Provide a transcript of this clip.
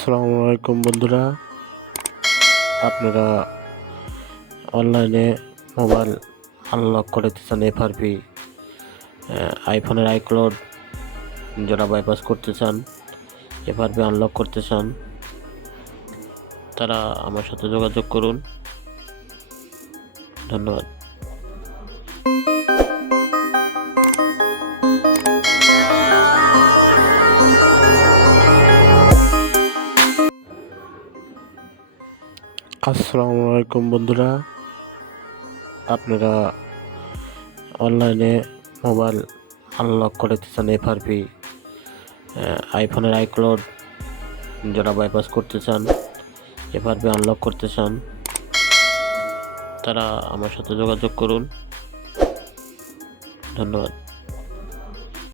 আসসালামু আলাইকুম বন্ধুরা, আপনারা অনলাইনে মোবাইল আনলক করতে চান। এফআরপি আইফোনের আইক্লাউড যারা বাইপাস করতে চান, এফআরপি আনলক করতে চান, তারা আমার সাথে যোগাযোগ করুন। ধন্যবাদ। আসসালামু আলাইকুম বন্ধুরা, আপনারা অনলাইনে মোবাইল আনলক করতে চান। এফআরপি আইফোনের আইক্লাউড যারা বাইপাস করতে চান, এফআরপি আনলক করতে চান, তারা আমার সাথে যোগাযোগ করুন। ধন্যবাদ।